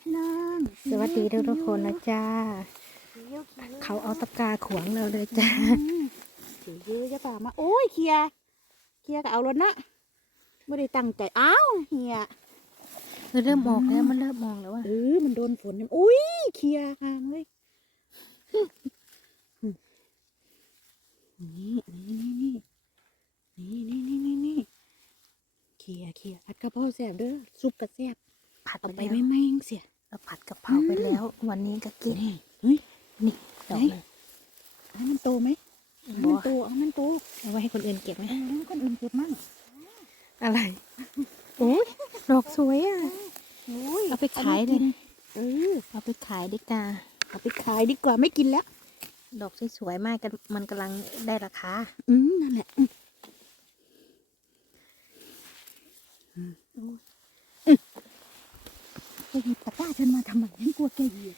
พี่น้องสวัสดีทุกทุกๆคนนะจ้าขี่เยอะขี่เยอะเขาเอาตะกร้าขวางเราเลยจ้าอืมขี่เยอะจะป่ามา โอ้ยเคลียร์เคลียร์ก็เอารถนะไม่ได้ตั้งใจอ้าวเฮียเริ่มมองแล้วมันเริ่มมองแล้วว่าเออมันโดนฝนเนี่ยอุ้ยเคลียร์ห่างเลยนี่นี่นี่นี่นี่นี่นี่นี่เคลียร์เคลียร์ผัดกะเพราแซ่บเด้อซุปกระแซ่บ ผัดเอาไปไปไม่ไม่ไม่ไม่ยังเสียเราผัดกะเพราไปแล้ว วันนี้ก็กินนี่เฮ้ยนี่ดอกไหนเลยให้มันโตไหมเอาบอมันโตเอามันโตเอาไว้ให้คนอื่นเก็บไหมเออแล้วคนอื่นเก็บมั่งอะไรโอ้ยดอกสวยอะโอ้ยเอาไปขายเลยเออเอาไปขายดีจ้าเอาไปขายดีกว่าไม่กินแล้ว ดอกสวยๆมากกันมันกำลังได้ราคาอืมนั่นแหละอืมอืมโอ้ยอืม แกหยิบตะกร้าฉันมาทำไมฉันกลัวแกเหยียบ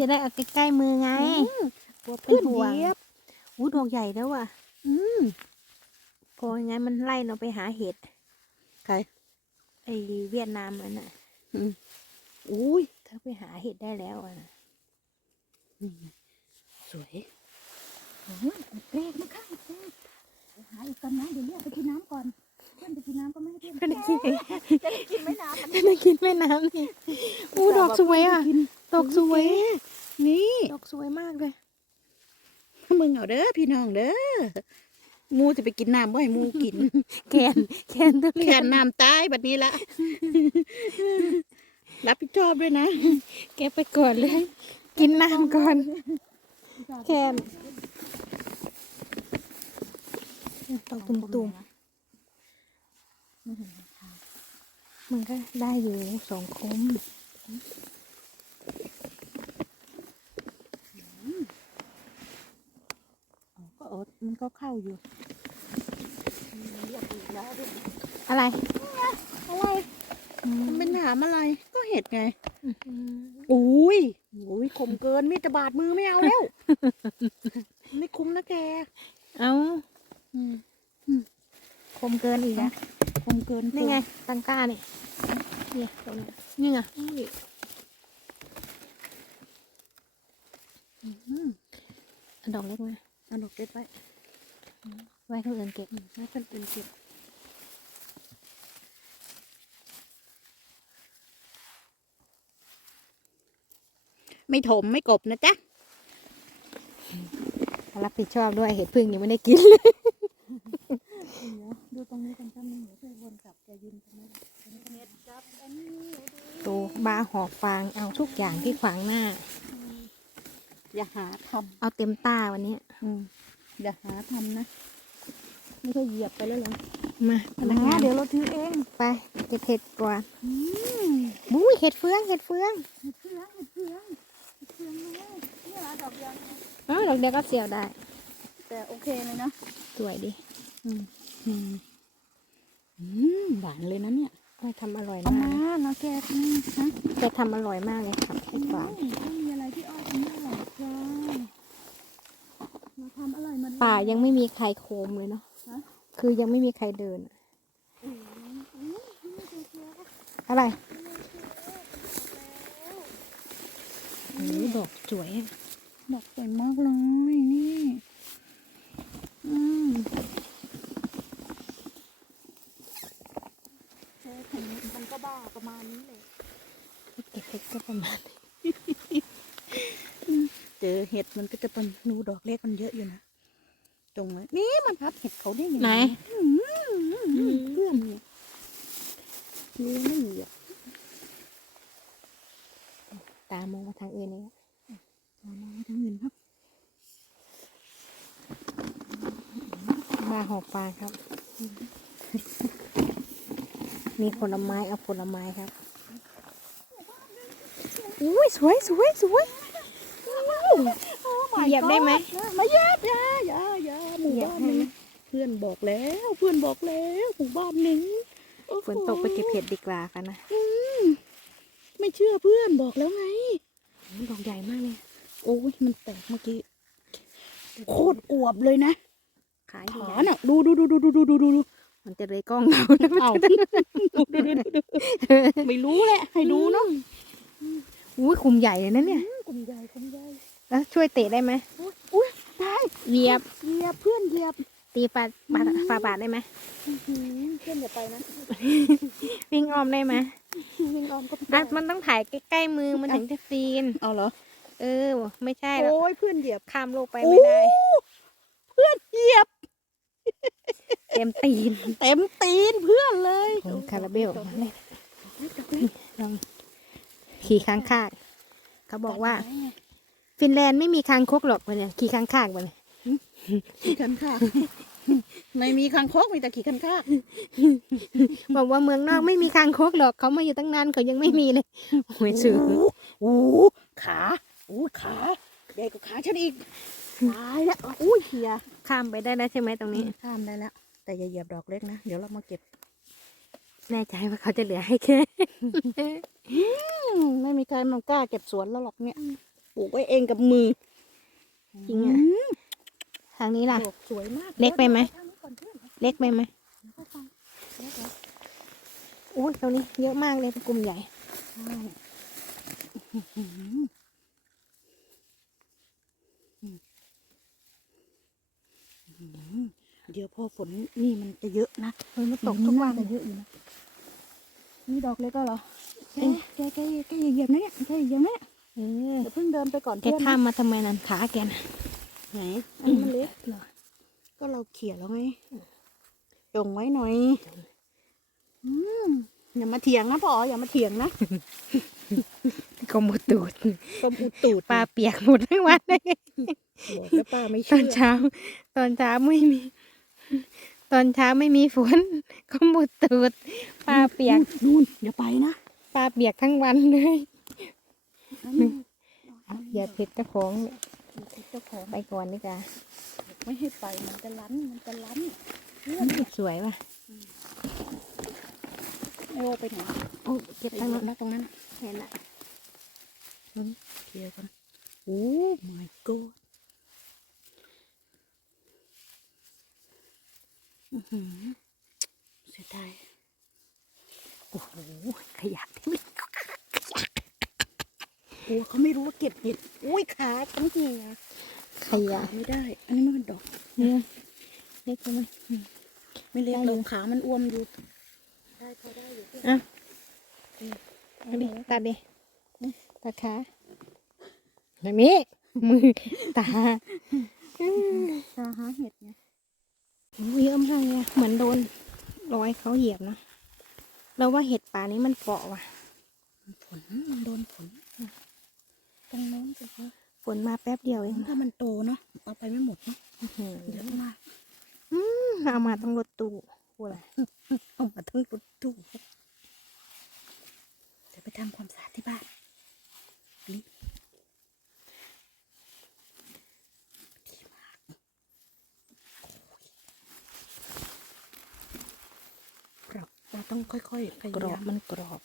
จะได้เอาใกล้ๆมือไงกลัวเพื่อนหยียบอู้ดอกใหญ่แล้วว่ะ อืมพองั้นมันไล่เราไปหาเห็ดใครไอเวียดนามมันน่ะ อืมอุ้ยถ้าไปหาเห็ดได้แล้วอะสวยโอ้ยแปลกนะคะแปลกไปหาอีกก่อนนะเดี๋ยวเรียกไปกินน้ำก่อน เพื่อนไปกินน้ำก็ไม่ให้เพื่อนก็ได้กินจะได้กินไหมน้ำมันก็ได้กินแม่น้ำนี่อู้ดอกสวยอะดอกสวย นี่ดอกสวยมากเลยมึงเอาเด้อพี่น้องเด้อหมูจะไปกินน้ำบ่ให้หมูกิน แคนแคนทุแขเรียนนน้ำตายแบบนี้ละรับผิดชอบด้วยนะเก็บไปก่อนเลย กินน้ำก่อน แคนดอกตุ่มๆ มันก็ได้อยู่สองคมก็เออมันก็เข้าอยู่ อะไร อะไรมันเป็นหนามอะไร ก็เห็ดไงอืมอุ้ยอุ้ยขมเกินมีแต่บาดมือไม่เอาแล้ว ไม่คุ้มนะแก เอาอืมคมเกินอีกนะ ขมเกินนี่ไงตังก้านี่เนี่ยตรงนี้นี่ไงอืมอันดอกเล็กไหมเอาดอกเด็ดไว้ ไว้คนอื่นเก็บอืมให้คนอื่นเก็บไม่ถมไม่กบนะจ๊ะรับผิดชอบด้วยเห็ดพึ่งยังไม่ได้กินเลย ดูตรงนี้กันจ้ามึงเดี๋ยวช่วยวนกลับจะยืนตรงนี้เน็ตจับอันนี้ตูบาหอกฟางเอาทุกอย่างที่ขวางหน้า อย่าหาทเอาเต็มตาวันนี้ำอืมอย่าหาทำนะ ไม่ใช่เหยียบไปแล้วเหรอมาพนักงานเดี๋ยวเราถือเองไปเก็บเห็ดก่อนอืมบุ้ยเห็ดเฟืองเห็ดเฟืองเห็ดเฟืองเห็ดเฟืองเห็ดเฟืองเลยนี่ละดอกยางอ๋อดอกเดียวก็เสียวได้แต่โอเคเลยนะสวยดีอืมอืมอืม หวานเลยนะเนี่ยก้อยทำอร่อยเอามามากนะแกนี่ฮะแกทำอร่อยมากเลยครับเห็ดฟางอืมไม่มีอะไรที่อ้อยทำไม่อร่อยจ้าเราทำอร่อยมันป่ายังไม่มีใครโคมเลยเนาะฮะคือยังไม่มีใครเดินอะอืมอืมนี่ดูเชียวอะไรโอ้โอ้ดอกสวยอะดอกสวยมากเลยนี่ อืมเจอถึงมันก็บ้าประมาณนี้เลย เก็บเห็ดก็ ประมาณนี้เจอเห็ดมันก็จะเป็นนูดอกเล็กมันเยอะอยู่นะตรงนี้นี่มันพับเห็ดเขาได้ยังไหนไงอืมเพื่อนเนี่ยนี่ไม่เหยียบตามองมาทางอื่นนี่เอามาไว้ทั้งเงินครับบาหอกฟางครับ มีผลไม้เอาผลไม้ครับ อุ้ยสวยสวยสวยเหยียบได้ไหมมาเหยียบอย่าอย่าอย่าหมู่เหยียบบ้านให้นี้ไหมเพื่อนบอกแล้วเพื่อนบอกแล้วหมู่บ้านนี้โอ้โหฝนตกไปเก็บเห็ดดีกว่ากันนะอืมไม่เชื่อเพื่อนบอกแล้วไงดอกใหญ่มากเลยโอ้ยมันแตกเมื่อกี้โคตรอวบเลยนะขายดีขานะน่ะดูดูดูดูดูดูดูดูมันจะเลยกล้องเราเอาไม่รู้แหละให้ดูเนาะ อุ้ยคุมใหญ่เลยนะเนี่ยกลุ่มใหญ่กลุ่มใหญ่แล้วช่วยเตะได้ไหมอุ้ยได้เหยียบเหยียบเพื่อนเหยียบตีฝาบาดฝาบาดได้ไหมอื้อหือเพื่อนอย่าไปนะวิ่งอ้อมได้ไหมวิ่งออมก็อะมันต้องถ่ายใกล้ๆมือมันถึงจะซีน เอาเหรอเออ ไม่ใช่แล้ว โอ้ยเพื่อนเหยียบ ข้ามโลกไปไม่ได้เพื่อนเหยียบ เต็มตีนเต็มตีนเพื่อนเลย ของคาราเบลมาเลยลอง ขี่ค้างคากเขาบอกว่า ฟินแลนด์ไม่มีคางคกหรอกวะเนี่ยขี่ค้างคากวะเนี่ยขี่คันคากไม่มีคางคกมีแต่ขี่คันคากบอกว่าเมืองนอกไม่มีคางคกหรอกเขามาอยู่ตั้งนานเขายังไม่มีเลยโอ้ยสื่อโอ้โหขาโอ้ยขาใหญ่กว่าขาฉันอีกตายแล้วอุ้ยเฮียข้ามไปได้แล้วใช่ไหมตรงนี้ ข้ามได้แล้วแต่อย่าเหยียบดอกเล็กนะเดี๋ยวเรามาเก็บ แน่ใจว่าเขาจะเหลือให้แค่อืม ไม่มีใครมากล้าเก็บสวนแล้วหรอกเนี่ยปลูกไว้เองกับมือจริงอะทางนี้ล่ะ ดอกสวยมากเล็กไปไหมทางนี้ก่อนเพื่อนเล็กไปไหมเข้าฟังเล็กเหรอโอ้ยตรงนี้เยอะมากเลยเป็นกลุ่มใหญ่ ใช่อื้อหืออื้อหือเดี๋ยวพอฝนนี่มันจะเยอะนะเฮ้ยมันตกทุกวันจะเยอะอยู่นะนี่ดอกเล็กก็เหรอ แกแกแกแกอย่าเหยียบนะเนี่ยแกอย่าเหยียบนะเนี่ยเออเดี๋ยวเพิ่งเดินไปก่อนแกเพื่อนข้ามมาทำไมนั่นขาแกนะไหนอันนี้มันเล็กเหรอก็เราเขี่ยแล้วไงจงไว้หน่อยอืมอย่ามาเถียงนะพ่ออย่ามาเถียงนะก็หมดตูดกรมอุตุปลาเปียกหมดทั้งวันเลยบอกแล้วป้าไม่ตอเชื่นอเช้า ตอนเช้าไม่มี ตอนเช้าไม่มีฝนก็หมดตูดปลาเปียกนู่นอย่าไปนะ ปลาเปียกทั้งวันเลยนั่นอย่าผิดเจ้าของเนี่ยเจ้าของไปก่อนดีกว่าไม่ให้ไปมันจะลั้นมันจะลั้นสวยว่ะไอโอไปไหนโอ้เก็บไปทั้งตรนั้นงนั้นตรงนั้นเห็นละเคลียร์กันโอ้ my god อื้อหือเสียดาย โอ้โหขยะที่มันกลัวเขาไม่รู้ว่าเก็บเห็ดอุ้ยขาทั้งทีนะขยะไม่ได้ อันนี้มันเป็นดอกเนี่ยเล็กใช่ไหมไม่เล็กได้หรอยู่อกขามันอ้วมอยู่ได้พอได้อยู่อะเอาดิตัดดิตัดขาแบบนี้มือตาตาหาเห็ดไงโอ้ยเยอะมากเลยอะเหมือนโดนรอยเขาเหยียบนะ เราว่าเห็ดป่านี้มันเปราะว่ะฝนมันโดนฝนตรงโน้นสิคะฝนมาแป๊บเดียวเองถ้ามันโตเนาะเอาไปไม่หมดเนาะอื้อหือเยอะมากเอามาต้องรถตู้พูดอะไรเอามาทั้งรถตู้เดี๋ยวไปทำความสะอาดที่บ้านรีบดีมากเราเรา ต้องค่อยๆพยายามกรอบมันกรอบ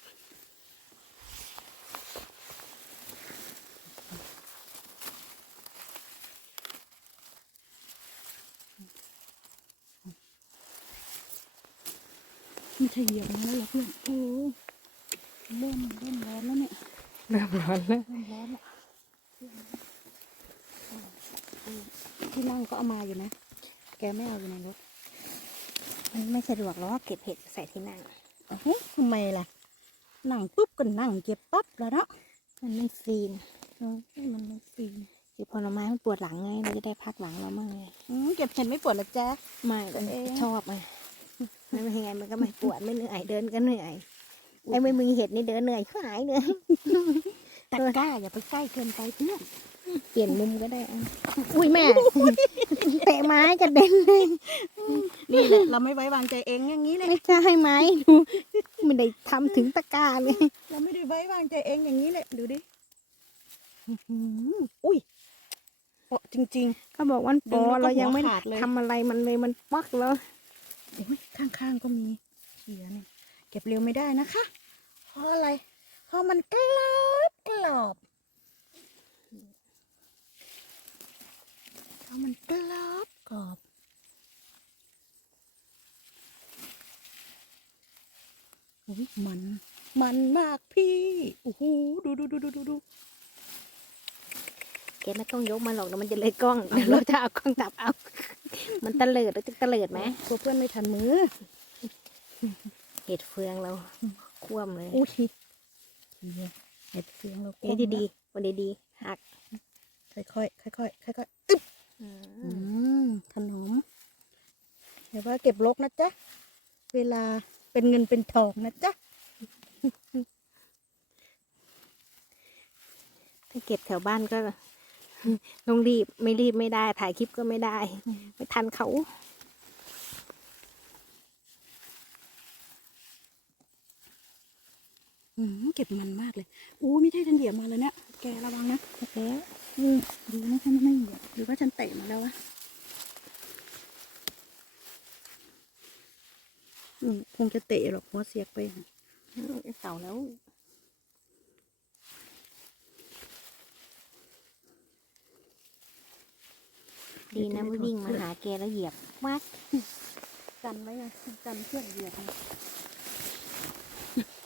ไม่ใช่เหยียบนะแล้วเหรอเพื่อนโอ้เริ่มเริ่มร้อนแล้วเนี่ยเริ่มร้อนแล้วเริ่มร้อนละที่นั่งก็เอามาอยู่นะ แกไม่เอาอยู่ในรถ มันไม่สะดวกหรอกเก็บเห็ดใส่ที่นั่งเอ้าทำไมล่ะ นั่งปุ๊บก็นั่งเก็บปั๊บแล้วเนาะมันไม่ฟีนเออมันไม่ฟรีสิผลไม้มันปวดหลังไงเราจะได้พักหลังเรามั่งไงอืมเก็บเห็ดไม่ปวดเหรอจ๊ะไม่ก็เอ๊ะชอบไงไม่เป็นไงมันก็ไม่ปวดไม่เหนื่อยเดินก็เหนื่อยไอ้ไม่มีเห็ดนี่เดินเหนื่อยหายเหนื่อยตะกร้าอย่าไปใกล้เกินไปเพื่อน เปลี่ยนมุมก็ได้อะอุ้ยแม่ เตะไม้กระเด็นเลยนี่แหละเราไม่ไว้วางใจเองอย่างนี้เลย ไม่ใช่ไม้ดูไม่ได้ทำถึงตะกร้าเลย เราไม่ได้ไว้วางใจเองอย่างนี้เลยดูดิอื้อหืออุ้ยเปาะจริง เขาบอกวันปอดึงแล้วก็เรายังไม่หัวขาดเลย ทำอะไรมันเลยมันปักแล้วๆโอ้ยข้างๆก็มีเขียเนี่ยเก็บเร็วไม่ได้นะคะ เพราะอะไร เพราะมันกรอบกรอบ ข้าวมันกรอบกรอบอุ้ยมัน มันมากพี่โอ้โหดูดูดูดูดูดูแกไม่ต้องยกมาหรอกนะมันจะเลยกล้องเดี๋ยวเราจะเอากล้องดับเอา มันตะเลิดเราจะตะเลิดไหมกลัวเพื่อนไม่ทันมือ เห็ดเฟืองเราคว่ำเลยอุ้ยเห็ดเฟืองเราคว่ำดีดีวันดีดีหัก ค่อยค่อยค่อยค่อยค่อยอึ๊บ อือืมขนมเดี๋ยวว่าเก็บลกนะจ๊ะ เวลาเป็นเงินเป็นทองนะจ๊ะถ้าเก็บแถวบ้านก็ต้องรีบไม่รีบไม่ได้ ถ่ายคลิปก็ไม่ได้ ไม่ทันเขาเก็บมันมากเลยอู้ไม่ใช่ฉันเหยียบมาเลยเนี่ยแกระวังนะโอเค ดีนะฉันไม่เหยียบหรือว่าฉันเตะมาแล้ววะอืมคงจะเตะหรอกหัวเสียกไปเสาแล้วดีนะไม่วิ่งมาหาแกแล้วเหยียบมากกันไว้อะกันเพื่อนเหยียบนะ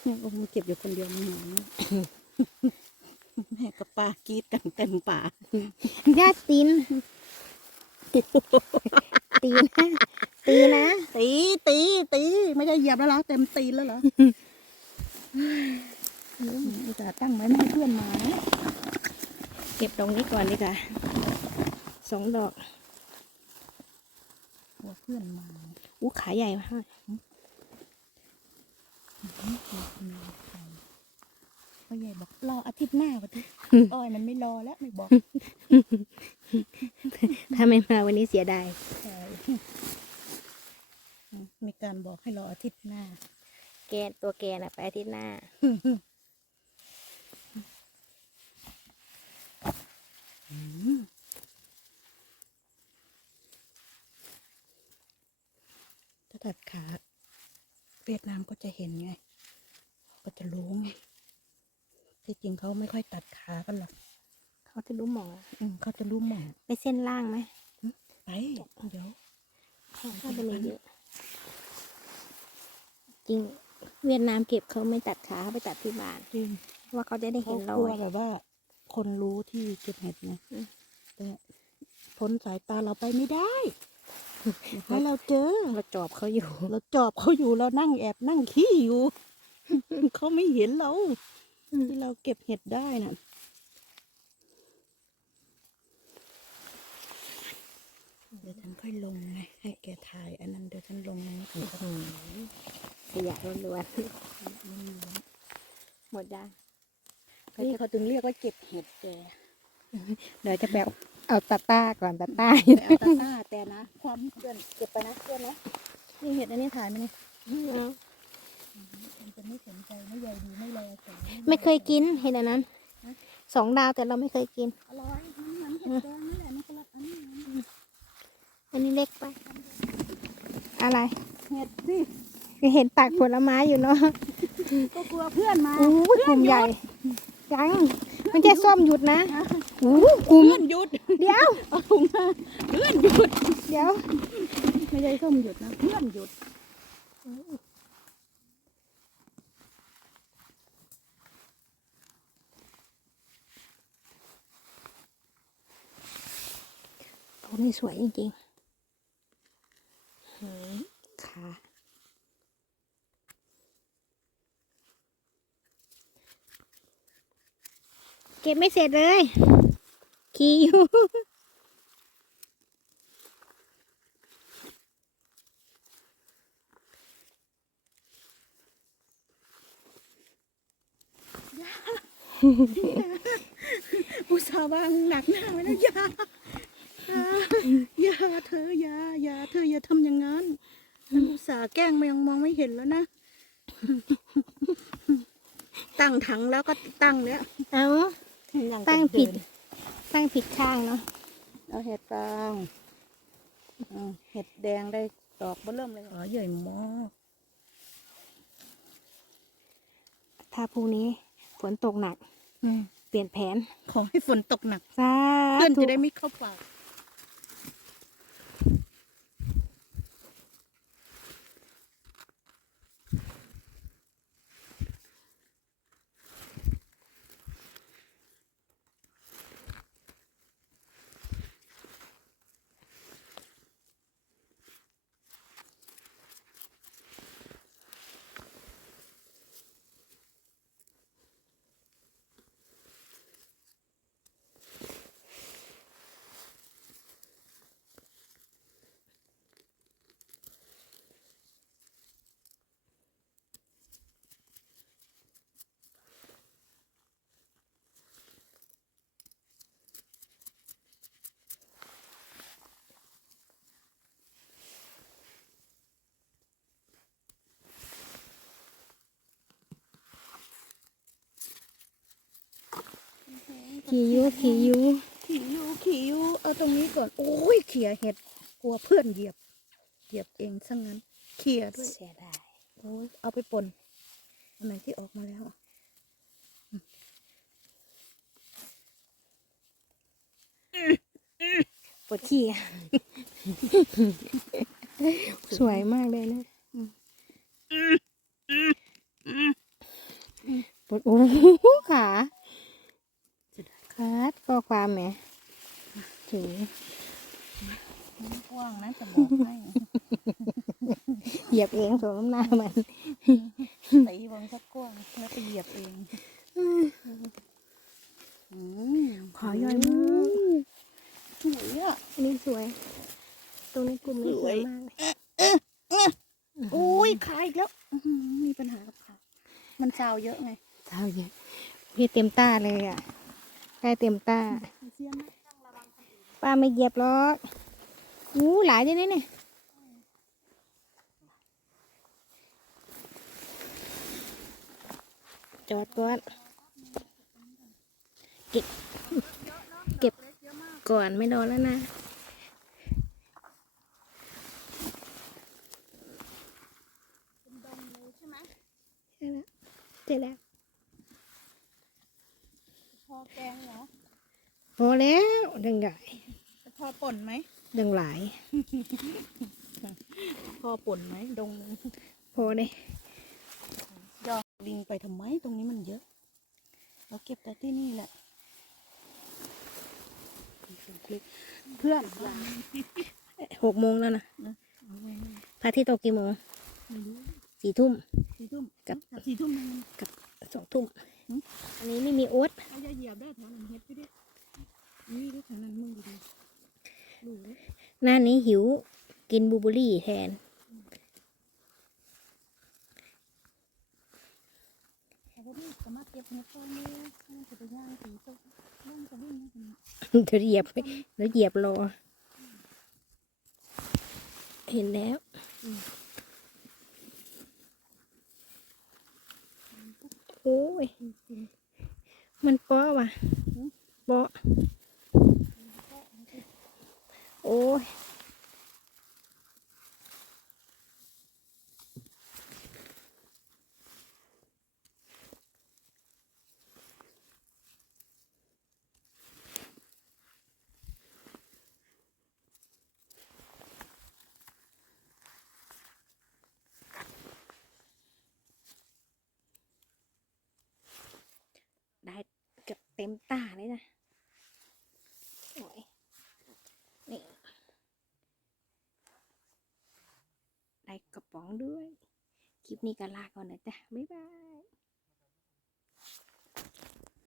เนี่ยโอ้โหเก็บอยู่คนเดียวมันหนาวนะ แม่กับป้ากรีดกันเต็มป่าญาติตีน ตีนะ ตีนะ ตีตีตีไม่ได้เหยียบแล้วเหรอเต็มตีนแล้วเหรออุตส่าห์ตั้งไว้ไม่ให้เพื่อนมานะเก็บตรงนี้ก่อนดีกว่าสองดอกกลัวเพื่อนมาอู้ขาใหญ่มาก พ่อใหญ่บอกรออาทิตย์หน้าวันที่อ้อยมันไม่รอแล้วไม่บอก ถ้าไม่มาวันนี้เสียดายใช่อืมมีการบอกให้รออาทิตย์หน้า แกตัวแกน่ะไปอาทิตย์หน้าถ้าตัดขาเวียดนามก็จะเห็นไง ก็จะรู้ไง ที่จริงเขาไม่ค่อยตัดขากันหรอกเขาจะรู้หมองอะอืมเขาจะรู้หมองไปเส้นล่างไหมไปเดี๋ยวเขาจะมีเยอะจริงเวียดนามเก็บเขาไม่ตัดขาเขาไปตัดที่บ้านจริงว่าเขาจะได้เขาเห็นรกลัอวยแบบว่า คนรู้ที่เก็บเห็ดไงอืมแต่พ้นสายตาเราไปไม่ได้ให้เราเจอเราจอบเขาอยู่ เราจอบเขาอยู่เรานั่งแอบนั่งขี้อยู่เขาไม่เห็นเราอืม ที่เราเก็บเห็ดได้น่ะเดี๋ยวฉันค่อยลงไงให้แกถ่าย อันนั้นเดี๋ยวฉันลงในนี้ก่อนอืมขยะล้วนๆหมดยังนี่เขาถึงเรียกว่าเก็บเห็ดแกเดี๋ยวจะแบบเอาตาต้าก่อนตาต้าแต่เอาตาต้าแต่นะ ความเพื่อนเก็บไปนะเพื่อนนะนี่เห็ดอันนี้ถ่ายไหมเนี่ยมันจะ ไม่สนใจไม่ใหญ่ดีไม่แลสวยไม่เคยกินเห็นอันนั้นสองดาวแต่เราไม่เคยกินอร่อยมันเหมือนเห็ดแดงนั่นแหละมันคนละอันนี้นะอันนี้เล็กไป อะไรเห็ดสิเห็นตักผลไม้อยู่เนาะก็กลัวเพื่อนมาอู้ยกลุ่มใหญ่ยังไม่ใช่ส้มหยุดนะอู้กลุ่มเพื่อนหยุดเดี๋ยวเอาถุงมาเพื่อนหยุดเดี๋ยวไม่ใช่ส้มหยุดนะเพื่อนหยุด ตรงนี้สวยจริงๆหืมขาเก็บไม่เสร็จเลย ขี่อยู่อุตส่าห์วางหนักหน้าไว้แล้วอย่าอย่าอย่าเธออย่าอย่าเธออย่าทำอย่างนั้นฉันอุตส่าห์แกล้งมายังมองไม่เห็นแล้วนะ ตั้งถังแล้วก็ตั้งแล้วเอายังจะตั้งผิดเนตั้งผิดข้างเนาะเอาเห็ดฟางอืมเห็ดแดงได้ดอกเบอเริ่มเลยอ๋อใหญ่มากถ้าพรุ่งนี้ฝนตกหนักอืมเปลี่ยนแผนขอให้ฝนตกหนักสาเพื่อนธุจะได้ไม่เข้าปาก ขี่อยูขี่อยูขี่ยูขี่ยูเอาตรงนี้ก่อน โอ้ยเขี่ยเห็ดกลัวเพื่อนเหยียบ เหยียบเองซะงั้นเขี่ยด้วยเสียดายโอ้ยเอาไปป่นอันไหนที่ออกมาแล้วอะปวดขี้อะสวยมากเลยนะปวดโอ้โหขา ขาดก็ความแหมถึงกว้างนะจะบอกให้เหยียบเองสวมน้ำหน้ามันตีบางสักกว้างแล้วไปเหยียบเองอืมขอย่อยมากสวยอะอันนี้สวย ตรงนี้กลุ่มนี้สวยมากเลยโอ้ยขาอีกแล้วอื้อหือมีปัญหากับขามันซาวเยอะไงเท่าเยอะพี่เต็มตาเลยอะ ใกล้เต็มตาป้าไม่เหยียบหรอกอู้หลายจังเลยเนี่ยจอดก่อนเก็บเก็บก่อนไม่โดนแล้วนะใช่แล้วเจ๊แล้ว อแกงเหรอพอแล้วดังใหญ่จะพอป่นไหมดังหลายพอป่นไหมดงพอเลยยอกลิงไปทำไมตรงนี้มันเยอะ เราเก็บแต่ที่นี่แหละเพื่อนหกโมงแล้วนะพระอาทิตย์ตกกี่โมงสี่ทุ่มสี่ทุ่มกับสี่ทุ่มสองทุ่ม อันนี้ไม่มีโอ๊ตเขาเหยียบได้แถวนั้นเฮ็ดไปดินี่ด้แถวนั้นมึงดูดิดูดิหน้านี้หิวกินบูเบอรี่แทนเก็บเห็ดตอนนี้มันจะไปย่างถึงต้นเรื่องจะวิ่งนะถึงเดี๋ยวเหยียบเดี๋ยวเหยียบรอเห็นแล้ว โอ้ ย มันเปาะว่ะเปาะโอ้ย ได้ เต็มตาเลยนะโอ้ยนี่ได้กระป๋องด้วย คลิปนี้ก็ลาก่อนนะจ๊ะ บ๊ายบาย